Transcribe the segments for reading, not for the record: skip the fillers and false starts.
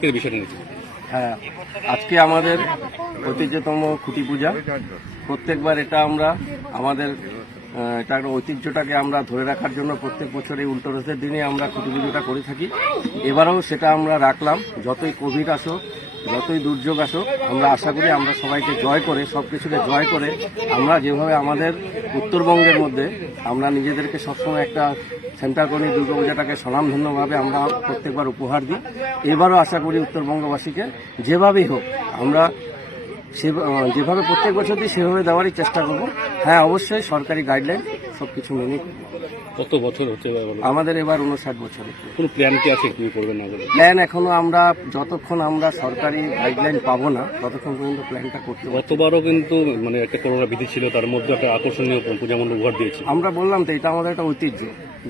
আজকের বিষয়টা নিয়ে। হ্যাঁ, আজকে আমাদের ঐতিহ্যতম খুঁটি পূজা। প্রত্যেকবার এটা আমরা আমাদের এটা একটা ঐতিহ্যটাকে আমরা ধরে রাখার জন্য প্রত্যেক বছর এই উল্টো রথের দিনে আমরা খুঁটি পুজোটা করে থাকি। এবারেও সেটা আমরা রাখলাম। যতই কোভিড আসুক, যতই দুর্যোগ আসুক, আমরা আশা করি আমরা সবাইকে জয় করে, সব কিছুকে জয় করে, আমরা যেভাবে আমাদের উত্তরবঙ্গের মধ্যে আমরা নিজেদেরকে সবসময় একটা সেন্টার করি দুর্গাপূজাটাকে স্বনামধন্যভাবে আমরা প্রত্যেকবার উপহার দিই। এবারও আশা করি উত্তরবঙ্গবাসীকে যেভাবেই হোক আমরা যেভাবে প্রত্যেক বছর দিই সেভাবে দেওয়ারই চেষ্টা করব। হ্যাঁ, অবশ্যই সরকারি গাইডলাইন সবকিছু মেনে করব। কত বছর হচ্ছে আমাদের এবার 59 বছর। কোনো প্ল্যান কি আছে কি করবেন না? প্ল্যান এখনো আমরা যতক্ষণ আমরা সরকারি গাইডলাইন পাবো না ততক্ষণ পর্যন্ত প্ল্যানটা করতে পারবো। গতবারও কিন্তু মানে একটা করোনা বিধি ছিল, তার মধ্যে একটা আকর্ষণীয় পূজা মণ্ডপ উপহার দিয়েছে। আমরা বললাম তো এটা আমাদের একটা ঐতিহ্য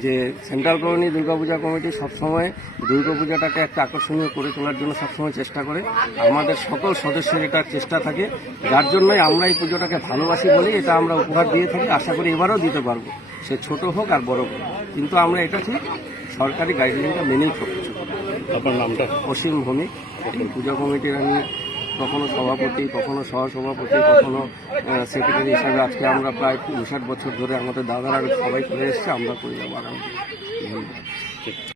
যে সেন্ট্রাল কলোনি দুর্গাপূজা কমিটি সবসময় দুর্গাপূজাটাকে একটা আকর্ষণীয় করে তোলার জন্য সবসময় চেষ্টা করে। আমাদের সকল সদস্যের এটা চেষ্টা থাকে, যার জন্যই আমরা এই পুজোটাকে ভালোবাসি বলেই এটা আমরা উপহার দিয়ে থাকি। আশা করি এবারও দিতে পারবো, সে ছোট হোক আর বড় হোক, কিন্তু আমরা এটা ঠিক সরকারি গাইডলাইনটা মেনেই সব কিছু করি। আপনার নামটা? অসীম ভৌমিক। এই পূজা কমিটির আমি কখনো সভাপতি, কখনো সহসভাপতি, কখনো সেক্রেটারি হিসাবে আজকে আমরা প্রায় 59 বছর ধরে আমাদের দাদারা সবাই করে এসছে, আমরা করে যাবো আগামী। ধন্যবাদ।